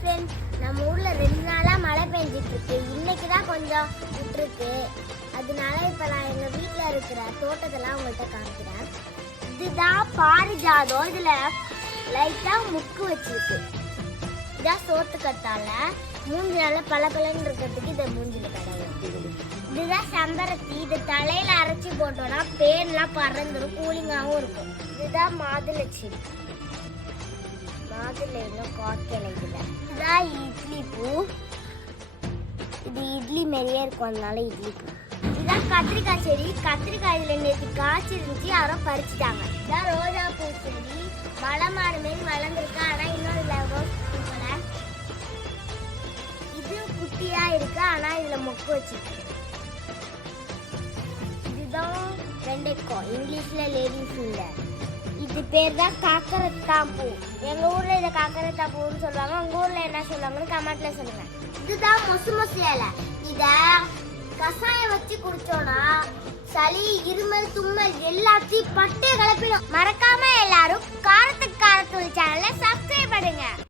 Friends, நம்ம ஊர்ல 2 நாளா மழை பெஞ்சிட்டு இருக்கு. இன்னைக்கு தான் கொஞ்சம் விட்டுருக்கு. அதனால இப்ப நான் எங்க வீட்டுல இருக்கிற தோட்டத்தெல்லாம் உங்கள்கிட்ட காமிக்கிறேன். இதுதான் பாரிஜாதம். இதுல லைட்டா முக்கு வச்சிருக்கு. இதான் சோத்துக்கத்தால மூஞ்சி நல்லா பளபளன்னு இருக்கிறதுக்கு இதை மூஞ்சில கடவுள். இதுதான் செம்பருத்தி. இது தலையில அரைச்சி போட்டோம்னா பேன்லாம் பறந்துடும், கூலிங்காகவும் இருக்கும். இதுதான் மாதுளை செடி. மாதுளை இன்னும் காய்க்கலை. இதுதான் இட்லி பூ. இது இட்லி மாதிரியே இருக்கும், அதனால இட்லி பூ. இதுதான் கத்திரிக்காய் செடி. கத்திரிக்காய் இதுல நேற்று காய்ச்சி இருந்துச்சு, யாரும் பறிச்சுட்டாங்க. இதான் ரோஜா பூ செடி. மலை மாடு மாரி வளர்ந்துருக்கு, ஆனா இன்னும் இதுல ரோஸ் பூக்கல. இது குட்டியா இருக்கு, ஆனா இதுல மொக்கு வச்சிருக்கு. இதுதான் வெண்டைக்காய், இங்கிலீஷ்ல லேடி ஃபிங்கர். இது பேர் தான் காக்கரத்தா பூ. எங்க ஊர்ல இதை காக்கரத்தா பூன்னு சொல்லுவாங்க. உங்க ஊர்ல என்ன சொல்லுவாங்கன்னு கமெண்ட்ல சொல்லுங்க. இதுதான் மொசு மொசு இலை. இத கசாயம் வச்சு குடிச்சோம்னா சளி, இருமல், தும்மல் எல்லாத்தையும் பட்டே கலப்பிடும். மறக்காம